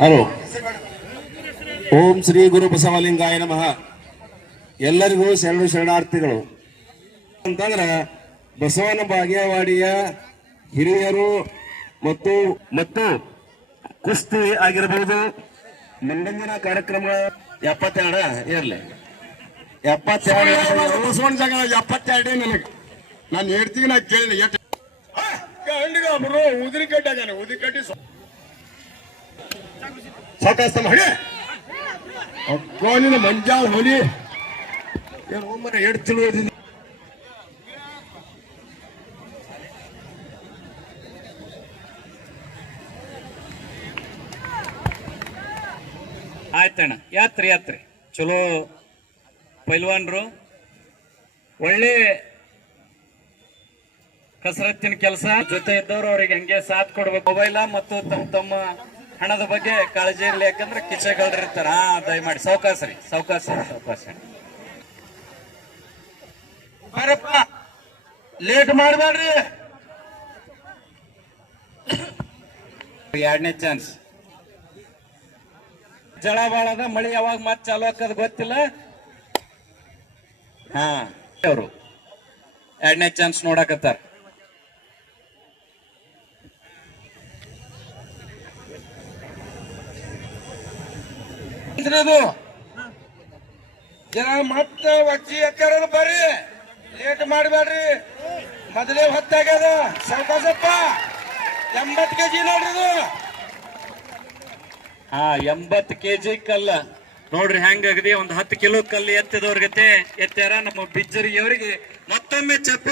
Hello. ಓಂ ಶ್ರೀ ಗುರು ಬಸವಲಿಂಗಾಯ ನಮಃ. ಎಲ್ಲರಿಗೂ ಶರಣು ಶರಣಾರ್ಥಿಗಳು. ಅಂತಂದ್ರೆ ಬಸವನ ಬಾಗೇವಾಡಿಯ ಹಿರಿಯರು ಮತ್ತು ಮತ್ತು ಕುಸ್ತಿ ಆಗಿರಬಹುದು ಮನರಂಜನಾ ಕಾರ್ಯಕ್ರಮಗಳ ಎಪ್ಪತ್ತೆರಡ ಇರಲಿ. ಎಪ್ಪತ್ತೆರಡು ಬಸವನ ಜಾಗ ಎಪ್ಪತ್ತೆರಡೇ ನನಗೆ. ನಾನು ಹೇಳ್ತೀನಿ, ನಾ ಕೇಳಿ ಗಂಡಿಗ ಬ್ರೋ ಉದಿರಿ ಕಟ್ಟಾಗಾನೆ ಉದಿರಿ ಕಟ್ಟಿ ಸಾಕಾಸ್ತಮ್ಮ ಮಾಡಿ ಕೋನಿನ ಮಂಜಾಳ ಹೊಲಿ. ಏನು ಒಮ್ಮನೆ ಎರಡು ತಿಳುವಳಿದ್ದೀನಿ ಆಯ್ತಣ್ಣ, ಯಾತ್ರಿ ಯಾತ್ರಿ. ಚಲೋ ಪೈಲ್ವಾನ್ರು. ಒಳ್ಳೆ ಕಸರತ್ತಿನ ಕೆಲಸ. ಜೊತೆ ಇದ್ದವ್ರು ಅವ್ರಿಗೆ ಹಂಗೆ ಸಾಥ್ ಕೊಡ್ಬೇಕು. ಮೊಬೈಲ ಮತ್ತು ತಮ್ಮ ತಮ್ಮ ಹಣದ ಬಗ್ಗೆ ಕಾಳಜಿ ಇರಲಿ, ಯಾಕಂದ್ರೆ ಕಿಚ್ಚೆಗಳ್ರು ಇರ್ತಾರ. ಹಾ ದಯಮಾಡಿ. ಸಾವಕಾಶ ರೀ. ಸಾವಕಾಶ ಸಾವಕಾಶ ಬರಪ್ಪ, ಲೇಟ್ ಮಾಡಬೇಡ್ರಿ. ಎರಡನೇ ಚಾನ್ಸ್ ಜಳ ಬಾಳದ, ಮಳಿ ಯಾವಾಗ ಮತ್ ಚಾಲು ಹಾಕದ್ ಗೊತ್ತಿಲ್ಲ. ಹಾ, ಅವರು. ಎರಡನೇ ಚಾನ್ಸ್ ನೋಡಕತ್ತಾರ. ಇದು ಜನ ಮತ್ತೆ ವಜ್ಜಿ ಎಕ್ಕಾರ ಬರ್ರಿ. ಲೇಟ್ ಮಾಡಬೇಡ್ರಿ. ಮೊದಲೇ ಹೊತ್ತಾಗ್ಯದ. ಎಂಬತ್ ಕೆಜಿ ನೋಡ್ರಿ ಇದು. ಹಾ, ಎಂಬತ್ತು ಕೆಜಿ ಕಲ್ಲ. ನೋಡ್ರಿ ಹೆಂಗ್ ಅಗದಿ? ಒಂದ್ ಹತ್ತು ಕಿಲೋ ಕಲ್ಲು ಎತ್ತಿದವ್ರ ಎತ್ತಾರ ನಮ್ಮ ಬಿಜ್ಜರಿಯವರಿಗೆ ಮತ್ತೊಮ್ಮೆ ಚಪ್ಪ